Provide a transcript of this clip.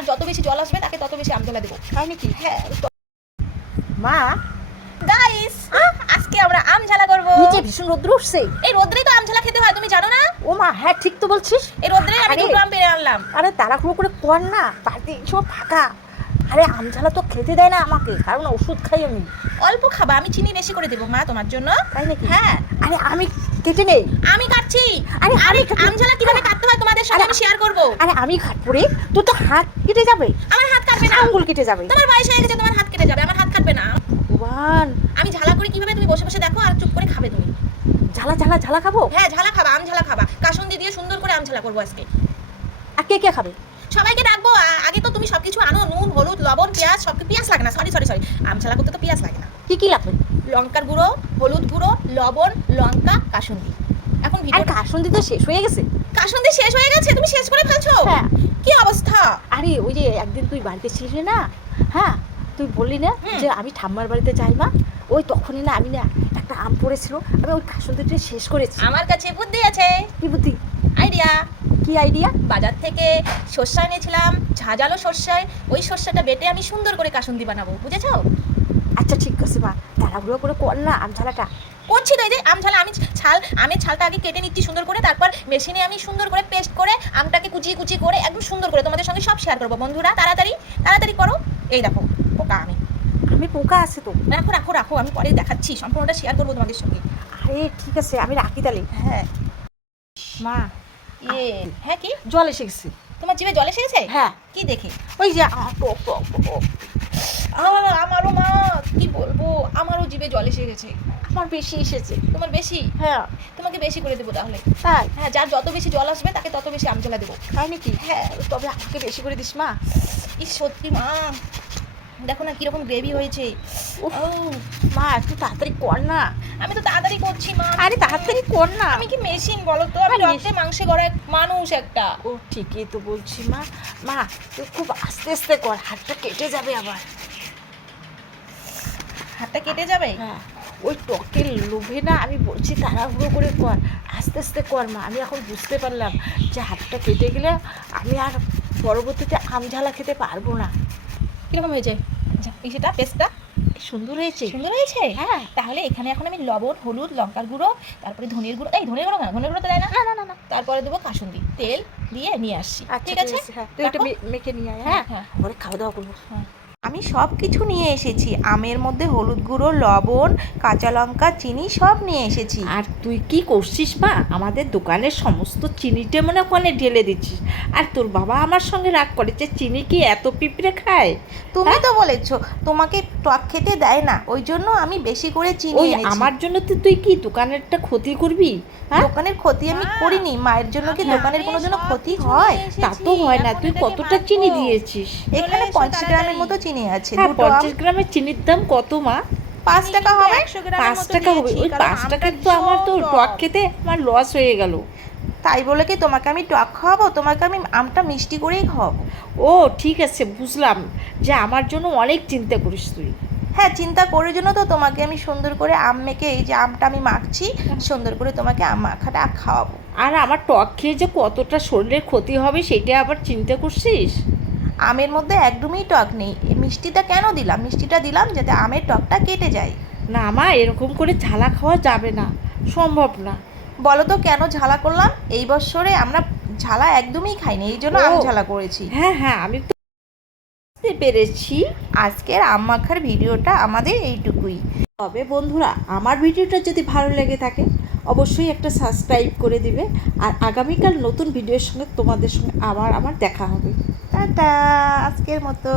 যার যত বেশি জল আসবে তাকে তত বেশি আমঝালা দেবো। তাই নাকি? হ্যাঁ মা, গাইস, আজকে আমরা আমঝালা করবো। নিচে ভীষণ রোদ্র উঠছে। এই রোদ্রেই তো আমঝালা খেতে হয়, তুমি জানো না? ও মা, হ্যাঁ ঠিক তো বলছিস। এই রোদ্রেই আমি আরে, 2 গ্রাম পেরে আনলাম। আরে তাড়াহুড়ো করে কর না, বাড়িতে সব ফাঁকা। আরে আমঝালা তো খেতে দেয় না আমাকে, কারণ ওষুধ খাই আমি। অল্প খাবা, আমি চিনি বেশি করে দেবো মা তোমার জন্য। তাই নাকি? হ্যাঁ। আরে আমি কেটে নেই। আমি কাটছি। আরে আমি কাটবো। আমঝালা কিভাবে কাটতে হয় তোমাদের সঙ্গে আমি শেয়ার করবো। আরে আমি কাটবো রে, তোর তো হাত কেটে যাবে। আমার হাত কাটবে না, আঙ্গুল কেটে যাবে। তোমার বয়স হয়ে গেছে, তোমার হাত কেটে যাবে, আমার হাত কাটবে না। ভগবান, আমি ঝালা করি কিভাবে তুমি বসে বসে দেখো আর চুপ করে খাবে তুমি। ঝালা ঝালা ঝালা খাবো? হ্যাঁ ঝালা খাবা, আমঝালা খাবা, কাসুন্দি দিয়ে সুন্দর করে আমঝালা করবো আজকে। আর কে কে খাবে? সবাইকে ডাকবো। আগে তো তুমি সবকিছু আনো, নুন হলুদ লবণ পেঁয়াজ, সব পেঁয়াজ লাগে না, সরি আমঝালা করতে তো পেঁয়াজ লাগে না। কি কি লাগবে? লঙ্কার গুঁড়ো, হলুদ গুঁড়ো, লবণ, লঙ্কা, কাসুন্দি। এখন আর ভিডিও কাসুন্দি তো শেষ হয়ে গেছে। কাসুন্দি শেষ হয়ে গেছে, তুমি শেষ করে ফেলছো? হ্যাঁ। কি অবস্থা? আরে ওই যে একদিন তুই বাড়িতে ছিলিস না, হ্যাঁ, তুই বললি না যে আমি ঠাম্মার বাড়িতে যাই মা, ওই তখনই না আমি না একটা আম পড়েছিল, আমি ওই কাসুন্দিটা শেষ করেছি। আমার কাছে বুদ্ধি আছে, কি বুদ্ধি? আইডিয়া। কি আইডিয়া? বাজার থেকে সর্ষে এনেছিলাম, ঝাঁঝালো সর্ষে, ওই সর্ষেটা বেটে আমি সুন্দর করে কাসুন্দি বানাবো, বুঝেছো? আচ্ছা ঠিক আছে মা, তাড়াহুড়ো করে কর না আমঝালাটা। করছি তো, এই যে আমঝালা আমি আমের ছালটা আগে কেটে নিচ্ছি সুন্দর করে, তারপর মেশিনে আমি সুন্দর করে পেস্ট করে আমটাকে কুচি করে একদম সুন্দর করে তোমাদের সঙ্গে সব শেয়ার করবো। বন্ধুরা তাড়াতাড়ি করো। এই দেখো পোকা, আমি পোকা আছে তো। রাখো আমি পরে দেখাচ্ছি, সম্পূর্ণটা শেয়ার করবো তোমাদের সঙ্গে। আরে ঠিক আছে, আমি রাখি তাহলে। হ্যাঁ মা, হ্যাঁ কি জল এসে গেছে। তোমার জিভে জল এসে গেছে? হ্যাঁ। কি দেখে? ওই যে টক টক টক। আমারও মা, কি বলবো, আমারও জিভে জল এসে গেছে। আমার বেশি এসেছে। তোমার বেশি? হ্যাঁ। তোমাকে বেশি করে দেবো তাহলে। তাই? হ্যাঁ, যার যত বেশি জল আসবে তাকে তত বেশি আমঝালা দেবো। তাই নাকি? হ্যাঁ। তবে আমাকে বেশি করে দিস মা। সত্যি মা, দেখো না কিরকম গ্রেভি হয়েছে। ও মা, একটু তাড়াতাড়ি কর না। আমি তো তাড়াতাড়ি করছি মা। আরে তাড়াতাড়ি কর না। আমি কি মেশিন বলো তো? আমি রক্তে মাংসে গড়া মানুষ একটা। ও ঠিকই তো বলছি মা। মা তুই খুব আস্তে আস্তে কর, হাতটা কেটে যাবে আবার। হাতটা কেটে যাবে? হ্যাঁ, ওই টকের লোভে না আমি বলছি তাড়াহুড়ো করে কর, আস্তে আস্তে কর মা। আমি এখন বুঝতে পারলাম যে হাতটা কেটে গেলে আমি আর পরবর্তীতে আমঝালা খেতে পারবো না। কিরকম হয়েছে সেটা পেস্টটা? সুন্দর হয়েছে। সুন্দর হয়েছে? হ্যাঁ। তাহলে এখানে এখন আমি লবণ হলুদ লঙ্কার গুঁড়ো, তারপরে ধনের গুঁড়ো, এই ধনের গুঁড়ো না, ধনের গুঁড়ো তো দেয় না, না। তারপরে দেবো কাসুন্দি তেল দিয়ে নিয়ে আসছি। ঠিক আছে, হ্যাঁ, তুই একটু মেখে নিয়ে আয়। হ্যাঁ হ্যাঁ, পরে খাওয়া দাওয়া করবো। হ্যাঁ। আমি সব কিছু নিয়ে এসেছি, আমের মধ্যে হলুদ গুঁড়ো লবণ কাঁচা লঙ্কা চিনি সব নিয়ে এসেছি। আর তুই কি করছিস মা, আমাদের দোকানের সমস্ত চিনিটা মনে ওখানে ঢেলে দিচ্ছিস। আর তোর বাবা আমার সঙ্গে রাগ করেছে, চিনি কি এত পিঁপড়ে খায়? তুমি তো বলেছো তোমাকে টক খেতে দেয় না, ওই জন্য আমি বেশি করে চিনি ওই এনেছি। আমার জন্য তো তুই কি দোকানেরটা ক্ষতি করবি? হ্যাঁ, দোকানের ক্ষতি আমি করিনি, মায়ের জন্য কি দোকানের কোনো জন্য ক্ষতি হয়? তা তো হয় না। তুই কতটা চিনি দিয়েছিস? এখানে 50 গ্রামের মতো চিনি আছে। হ্যাঁ, দুটো 50 গ্রামের চিনির দাম কত মা? 5 টাকা হবে। 5 টাকা হবে? ওই 5 টাকার তো আমার তো টক খেতে আমার লস হয়ে গেল। তাই বলে কি তোমাকে আমি টক খাওয়াবো? তোমাকে আমি আমটা মিষ্টি করেই খাওয়াবো। ও ঠিক আছে, বুঝলাম যে আমার জন্য অনেক চিন্তা করিস তুই। হ্যাঁ, চিন্তা করার জন্য তো তোমাকে আমি সুন্দর করে আম মেখে, এই যে আমটা আমি মাখছি, সুন্দর করে তোমাকে আম মাখাটা খাওয়াবো। আর আমার টক খেয়ে যে কতটা শরীরের ক্ষতি হবে সেটা আবার চিন্তা করছিস? আমের মধ্যে একদমই টক নেই, এই মিষ্টিটা কেন দিলাম? মিষ্টিটা দিলাম যাতে আমের টকটা কেটে যায়। না মা, এরকম করে ঝালা খাওয়া যাবে না, সম্ভব না। বলো তো কেন ঝালা করলাম? এই বছরে আমরা ঝালা একদমই খাইনি, এই জন্য আম ঝালা করেছি। হ্যাঁ, আমি তো বুঝতে পেরেছি। আজকের আম মাখার ভিডিওটা আমাদের এইটুকুই। তবে বন্ধুরা, আমার ভিডিওটা যদি ভালো লেগে থাকে অবশ্যই একটা সাবস্ক্রাইব করে দিবে। আর আগামীকাল নতুন ভিডিওর সঙ্গে তোমাদের সঙ্গে আবার আমার দেখা হবে। টাটা, আজকের মতো।